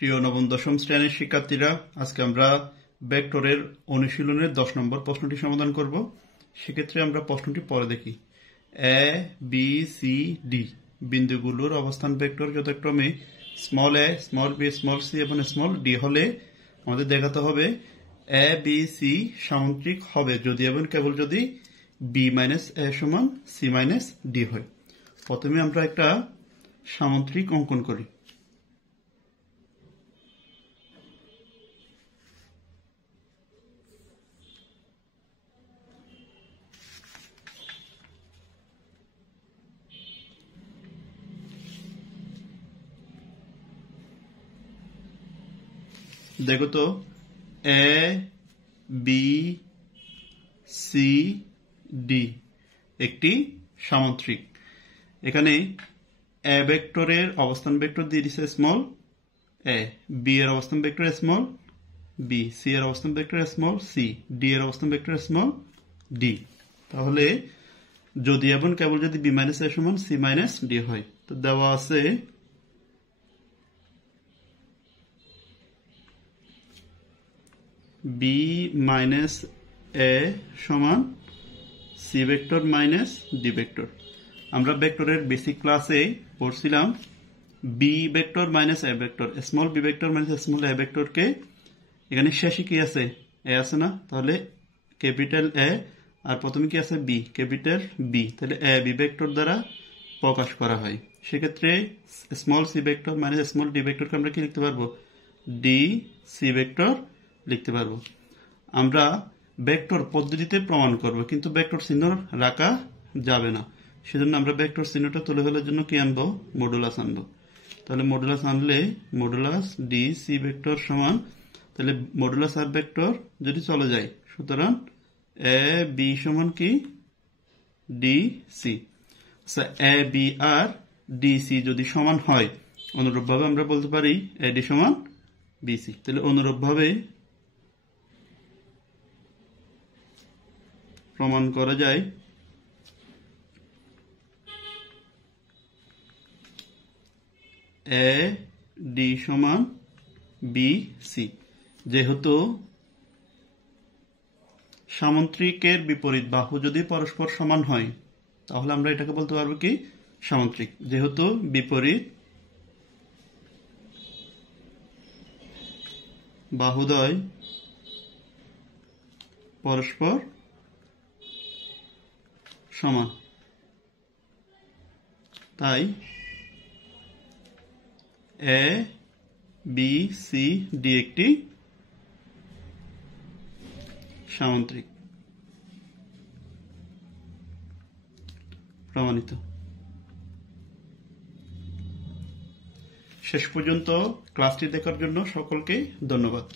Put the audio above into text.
প্রিয় নবম দশম শ্রেণীর শিক্ষার্থীরা, আজকে আমরা ভেক্টরের অনুশীলনের 10 নম্বর প্রশ্নটি সমাধান করব। সেক্ষেত্রে আমরা প্রশ্নটি পরে দেখি। এ বি সি ডি বিন্দুগুলোর অবস্থান ভেক্টর যথাক্রমে স্মল এ, স্মল বি, স্মল সি এবং স্মল ডি হলে আমাদের দেখাতে হবে এ বি সি সামন্ত্রিক হবে যদি এবং কেবল যদি বি মাইনাস এ সমান সি মাইনাস ডি হয়। প্রথমে আমরা একটা সামন্ত্রিক অঙ্কন করি। দেখো তো, এ বি সি ডি একটি সামন্ত্রিক। এখানে এ ভেক্টরের অবস্থান ভেক্টর দিয়ে দিছে স্মল এ, বি এর অবস্থান ভেক্টর স্মল বি, সি এর অবস্থান ভেক্টর স্মল সি, ডি এর অবস্থান ভেক্টর স্মল ডি। তাহলে যদি এবং কেবল যদি বি মাইনাস এ সমান সি মাইনাস ডি হয়, তো দেওয়া আছে বি মাইনাস এ সমান C vector minus D vector. আমরা ভেক্টরের বেসিক ক্লাসে পড়ছিলাম B vector minus A vector, small b vector minus small a ভেক্টরকে এখানে শেষে কি আছে, এ আছে না, তাহলে ক্যাপিটাল এ আর প্রথমে কি আছে বি, ক্যাপিটাল বি, তাহলে এ বি ভেক্টর দ্বারা প্রকাশ করা হয়। সেক্ষেত্রে small C vector minus small D ভেক্টরকে আমরা কি লিখতে পারবো, ডি সি ভেক্টর লিখতে পারবো। আমরা ভেক্টর পদ্ধতিতে প্রমাণ করব, কিন্তু ভেক্টর চিহ্ন রাখা যাবে না। সেজন্য আমরা ভেক্টর চিহ্নটা তুলে ফেলার জন্য কি আনবো, মডুলাস আনবো। তাহলে মডুলাস আনলে মডুলাস ডি সি ভেক্টর সমান, তাহলে মডুলাস আর ভেক্টর যদি চলে যায়, সুতরাং এ বি সমান কি ডি সি। আচ্ছা, A B R D C যদি সমান হয়, অনুরূপভাবে আমরা বলতে পারি এ ডি সমান বিসি। তাহলে অনুরূপভাবে প্রমাণ করা যায় এ ডি সমান বি সি। যেহেতু সামন্ত্রিকের বিপরীত বাহু যদি পরস্পর সমান হয়, তাহলে আমরা এটাকে বলতে পারবো কি সামন্ত্রিক। যেহেতু বিপরীত বাহুদ্বয় পরস্পর সমান, তাই এ বি সি ডি একটি সামন্ত্রিক। প্রমাণিত। শেষ পর্যন্ত ক্লাসটি দেখার জন্য সকলকে ধন্যবাদ।